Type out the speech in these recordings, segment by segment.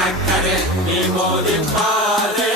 டக்கரு நீ மோதி பாரு.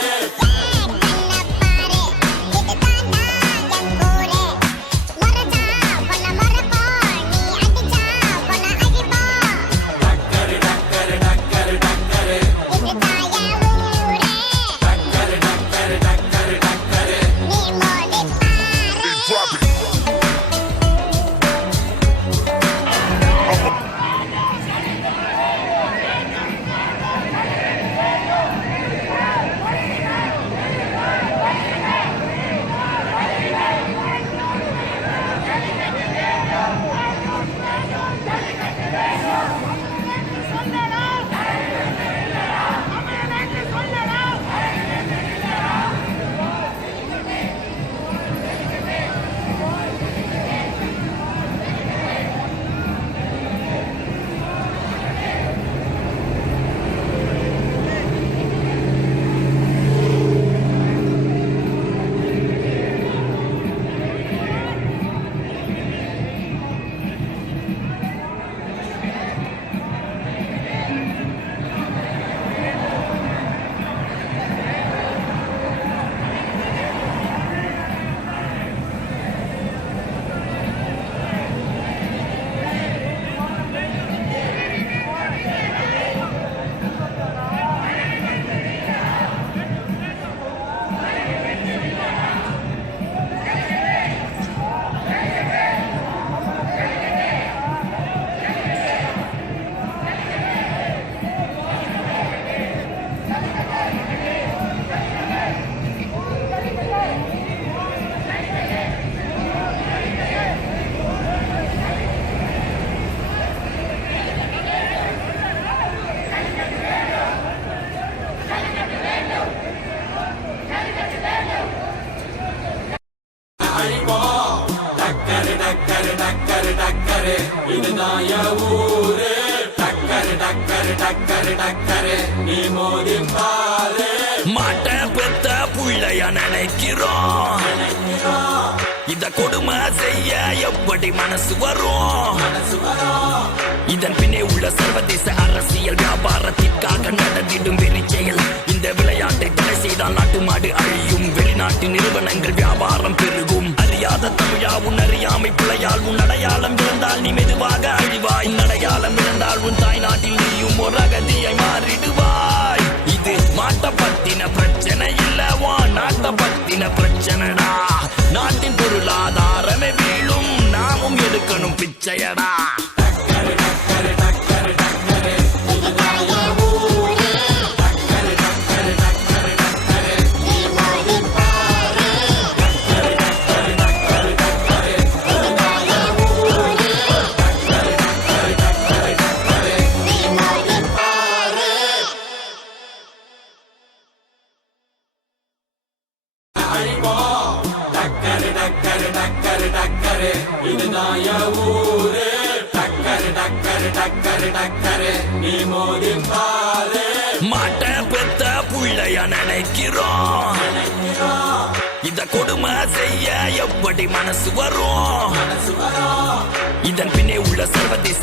டக்கரு டக்கரு டக்கரு டக்கரு இதுதான் என் ஊரு. டக்கரு டக்கரு டக்கரு டக்கரு நீ மோதி பாரு. மாட்ட பெத்த புள்ளைய நினைக்கிறோம். இத கொடுமை செய்ய எப்படி மனசு வரும்? இதன் பின்னே உள்ள சர்வதேச அரசியல் வியாபாரத்திற்காக நடந்திடும் வெறி செயல். இந்த விளையாட்டை தடை செய்தால் நாட்டு மாடு அழியும். வெளிநாட்டு நிறுவனங்கள் வியாபாரம் பெருகும். அறியாத தமிழா உன் அறியாமை பிள்ளையால் உன் அடையாளம் இழந்தால் நீ மெதுவாக அழிவாய். அடையாளம் இழந்தால் உன் தாய் நாட்டில் நீயும் ஒரு அகதியை மாறிடுவாய். இது மாட்ட பத்தின பிரச்சனை இல்லவா, நாட்ட பத்தின பிரச்சனைடா. நாட்டின் பொருளாதாரமே வீழும், நாமும் எடுக்கணும் பிச்சையடா. டக்கரு டக்கரு டக்கரு டக்கரு இதுதான் என் ஊரு. டக்கரு டக்கரு டக்கரு டக்கரு நீ மோதி பாரு. டக்கரு டக்கரு டக்கரு டக்கரு இதுதான் என் ஊரு. டக்கரு டக்கரு டக்கரு டக்கரு நீ மோதி பாரு. அழிப்போம். டக்கரு டக்கரு டக்கரு டக்கரு இதுதான் என் ஊரு. டக்கரு டக்கரு டக்கரு டக்கரு நீ மோதி பாரு. மாட்ட பெத்த புள்ளைய நினைக்கிறோம். இத கொடுமை செய்ய எப்படி மனசு வரும்? இதன் பின்னே உள்ள சர்வதேச